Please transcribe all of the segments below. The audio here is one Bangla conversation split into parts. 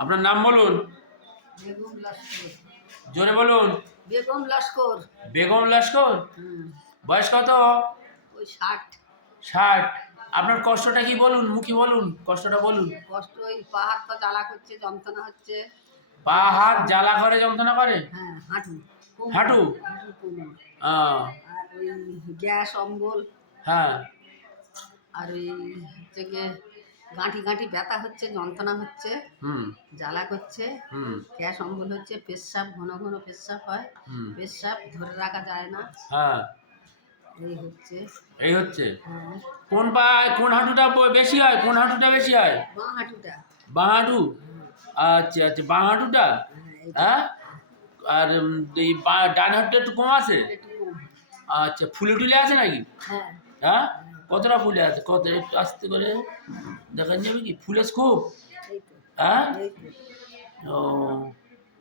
আপনার নাম বলুন। বেগম লস্কর। জোরে বলুন। বেগম লস্কর। বেগম লস্কর। বয়স কত? ওই 60। 60। আপনার কষ্টটা কি বলুন, মুখে বলুন, কষ্টটা বলুন। কষ্ট, ওই পা হাত পা জ্বালা করছে, যন্ত্রণা হচ্ছে। পা হাত জ্বালা করে, যন্ত্রণা করে। হ্যাঁ, হাঁটু কোমর, হাঁটু? হাঁটু কোমর। আহ, আর ওই গ্যাস অম্বল। হ্যাঁ। আর ওই হচ্ছে গিয়ে গাঁটি গাঁটি ব্যথা হচ্ছে, যন্ত্রণা হচ্ছে, হুম জ্বালা করছে, হুম গ্যাস অম্বল হচ্ছে, পেচ্ছাপ ঘন ঘন পেচ্ছাপ হয়, হুম পেচ্ছাপ ধরে রাখা যায় না। হ্যাঁ, এই হচ্ছে। এই হচ্ছে। হ্যাঁ, কোন পা, কোন হাঁটুটা বেশি হয়? কোন হাঁটুটা বেশি হয়? বাঁ হাঁটুটা। বাঁ হাঁটু। আচ্ছা আচ্ছা, বাঁ হাঁটুটা। হ্যাঁ, এইটা হ্যাঁ। আর এই ডান হাঁটুটা একটু কম আছে। একটু কম। আচ্ছা, ফুলে টুলে আছে নাকি? হ্যাঁ, হ্যাঁ। কতটা ফুলে আছে? কত, একটু আস্তে করে দেখা যাবে কি? ফুলেছে খুব? এই তো, হ্যাঁ। এই তো। ও,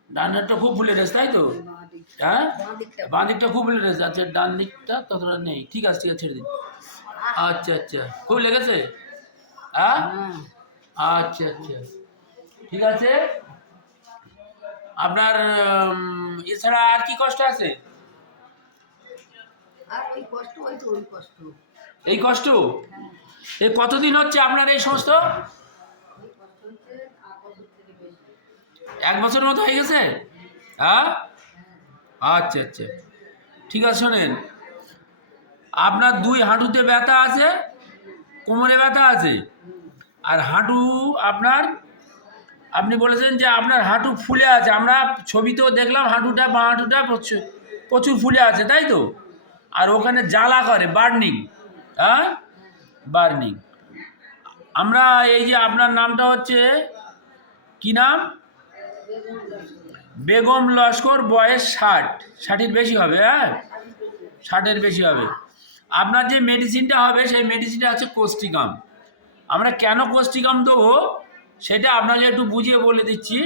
ডান হাতটা খুব ফুলে রয়েছে তাই তো? এই বাঁ দিক, হ্যাঁ। বাঁ দিকটা। বাঁ দিকটা খুব ফুলে রয়েছে। আচ্ছা, ডান দিকটা ততটা নেই। ঠিক আছে, ঠিক আছে, ছেড়ে দিন। আচ্ছা আচ্ছা, খুব লেগেছে? হ্যাঁ। হ্যাঁ, আচ্ছা আচ্ছা, ঠিক আছে। আপনার এছাড়া আর কি কষ্ট আছে? আর ওই কষ্ট, ওই তো ওই কষ্ট। এই কষ্ট? হ্যাঁ, এই কতদিন হচ্ছে আপনার এই সমস্ত? ওই কষ্ট হচ্ছে 8 বছর থেকে বেশি। 1 বছর মতো হয়ে গেছে? হ্যাঁ। আচ্ছা আচ্ছা, ঠিক আছে। শোনেন, আপনার 2 হাঁটুতে ব্যথা আছে, কোমরে ব্যথা আছে, আর হাঁটু আপনার, আপনি বলেছেন যে আপনার হাঁটু ফুলে আছে। আমরা ছবিতেও দেখলাম হাঁটুটা, বাঁ হাঁটুটা প্রচুর প্রচুর ফুলে আছে তাই তো? আর ওখানে জ্বালা করে, বার্নিং। হ্যাঁ, বার্নিং। আমরা এই যে আপনার নামটা হচ্ছে কি নাম? বেগম লস্কর। বয়স 60। 60-এর বেশি হবে। হ্যাঁ, 60-এর বেশি হবে। আপনার যে মেডিসিনটা হবে, সেই মেডিসিনটা হচ্ছে কোস্টিকাম। আমরা কেন কোস্টিকাম দেবো সেটা আপনাকে একটু বুঝিয়ে বলে দিচ্ছি,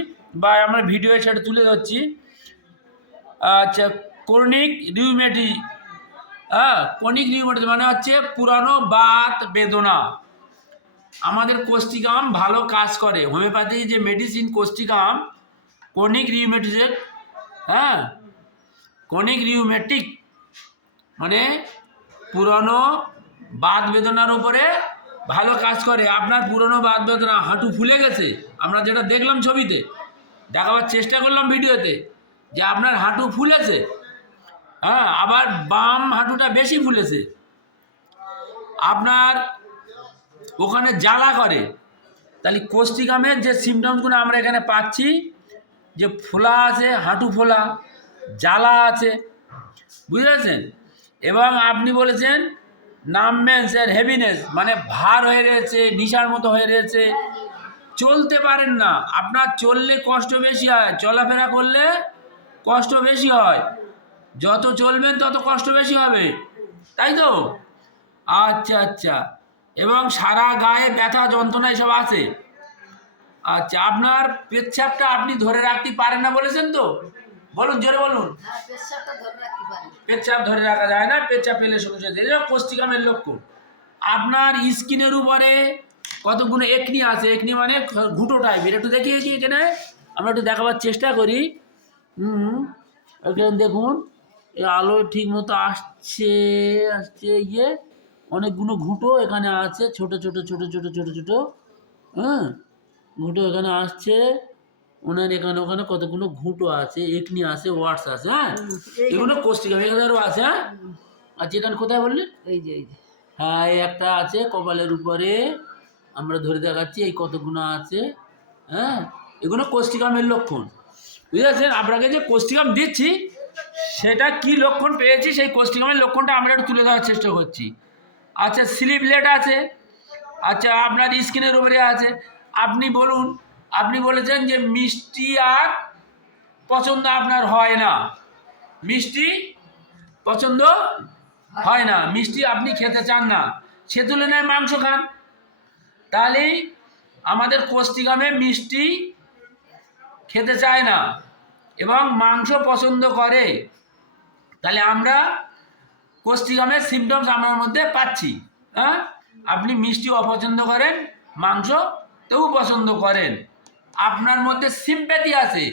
বা আমরা ভিডিওয়ে সেটা তুলে ধরছি। আচ্ছা, ক্রনিক রিউমেটি, হ্যাঁ, ক্রনিক রিউমেটিস মানে হচ্ছে পুরানো বাত বেদনা। আমাদের কোস্টিকাম ভালো কাজ করে। হোমিওপ্যাথি যে মেডিসিন কোস্টিকাম, ক্রনিক রিউমেটিসের, হ্যাঁ, ক্রনিক রিউমেটিক মানে পুরনো বাত বেদনার উপরে ভালো কাজ করে। আপনার পুরনো বাত বেদনা, হাঁটু ফুলে গেছে, আমরা যেটা দেখলাম ছবিতে, দেখাবার চেষ্টা করলাম ভিডিওতে, যে আপনার হাঁটু ফুলেছে। হ্যাঁ, আবার বাম হাঁটুটা বেশি ফুলেছে। আপনার ওখানে জ্বালা করে। তাহলে কোস্টিকামের যে সিমটমসগুলো আমরা এখানে পাচ্ছি, যে ফোলা আছে, হাঁটু ফোলা, জ্বালা আছে, বুঝতে পারছেন? এবং আপনি বলেছেন নামনেস আর হেভিনেস, মানে ভার হয়ে রয়েছে, নিশার মতো হয়ে রয়েছে, চলতে পারেন না। আপনার চললে কষ্ট বেশি হয়, চলাফেরা করলে কষ্ট বেশি হয়, যত চলবেন তত কষ্ট বেশি হবে, তাই তো? আচ্ছা আচ্ছা, এবং সারা গায়ে ব্যথা যন্ত্রণা এসব আছে। আচ্ছা, আপনার পেচ্ছাপটা আপনি ধরে রাখতে পারেন না বলেছেন তো? বলুন, জোরে বলুন। হ্যাঁ, পেচ্ছাপটা ধরে রাখতে পারি। পেচ্ছাপ ধরে রাখা যায় না, পেচ্ছাপ পেলে সমস্যা হচ্ছে। এটা কোষ্ঠিকামের লক্ষণ। আপনার স্কিনের উপরে কতগুলো একনি আছে। একনি মানে ঘুঁটো টাইপের। একটু দেখিয়েছি এখানে, আমরা একটু দেখাবার চেষ্টা করি। এখানে দেখুন, এই আলো ঠিক মতো আসছে, আসছে, ইয়ে অনেকগুলো ঘুঁটো এখানে আছে, ছোট ছোট ছোট ছোট ছোট ছোট। হ্যাঁ, ঘুঁটো এখানে আসছে, ওনার এখানে ওখানে কতগুলো ঘুঁটো আছে, একনি আছে, ওয়ার্ডস আছে। হ্যাঁ, এগুলো কোষ্ঠিকাম। এখানে আরও আছে। হ্যাঁ, আচ্ছা, এখানে কোথায় বললেন? এই যে, এই যে। হ্যাঁ, এই একটা আছে কপালের উপরে, আমরা ধরে দেখাচ্ছি, এই কতগুলো আছে। হ্যাঁ, এগুলো কোষ্ঠিকামের লক্ষণ, বুঝেছেন? আপনাকে যে কোষ্ঠিকাম দিচ্ছি, সেটা কি লক্ষণ পেয়েছি, সেই কোষ্ঠিকামের লক্ষণটা আমরা একটু তুলে ধরার চেষ্টা করছি। আচ্ছা, স্লিপলেট আছে। আচ্ছা, আপনার স্কিনের উপরে আছে। আপনি বলুন, আপনি বলেছেন যে মিষ্টি আর পছন্দ আপনার হয় না, মিষ্টি পছন্দ হয় না, মিষ্টি আপনি খেতে চান না, সে তুলনায় মাংস খান। তাহলেই আমাদের কোষ্ঠিকামে মিষ্টি খেতে চায় না এবং মাংস পছন্দ করে। তাহলে আমরা কোষ্ঠিকামের সিমটমস আমার মধ্যে পাচ্ছি। হ্যাঁ, আপনি মিষ্টি অপছন্দ করেন, মাংস তবু পছন্দ করেন। আপনার মধ্যে সিম্প্যাথি আছে।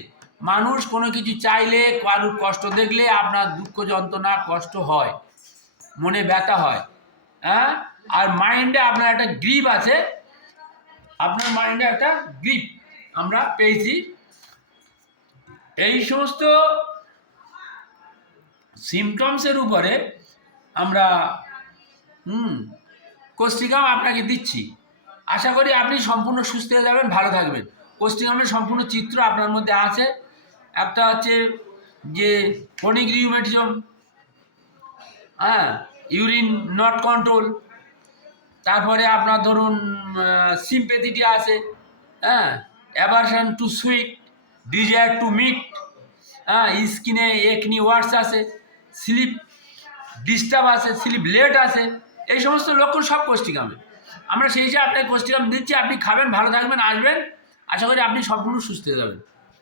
মানুষ কোনো কিছু চাইলে, কারুর কষ্ট দেখলে আপনার দুঃখ যন্ত্রণা কষ্ট হয়, মনে ব্যথা হয়। হ্যাঁ, আর মাইন্ডে আপনার একটা গ্রিপ আছে, আপনার মাইন্ডে একটা গ্রিপ আমরা পেয়েছি। এই সমস্ত সিমটমসের উপরে আমরা কোষ্ঠিকাম আপনাকে দিচ্ছি। আশা করি আপনি সম্পূর্ণ সুস্থ হয়ে যাবেন, ভালো থাকবেন। কোষ্ঠিকামের সম্পূর্ণ চিত্র আপনার মধ্যে আছে। একটা হচ্ছে যে ক্রনিক রিউমেটিজম, হ্যাঁ, ইউরিন নট কন্ট্রোল, তারপরে আপনার ধরুন সিম্প্যাথিটি আছে, হ্যাঁ, aversion to sweet, desire to meat, হ্যাঁ, স্কিনে একনি ওয়ার্ডস আছে, স্লিপ ডিস্টার্ব আছে, স্লিপ লেট আছে। এই সমস্ত লক্ষণ সব কোষ্ঠিকামে। আমরা সেই হিসাবে আপনাকে কোষ্ঠিকাম দিচ্ছি, আপনি খাবেন, ভালো থাকবেন, আসবেন, আশা করি আপনি সম্পূর্ণ সুস্থ হয়ে যাবেন।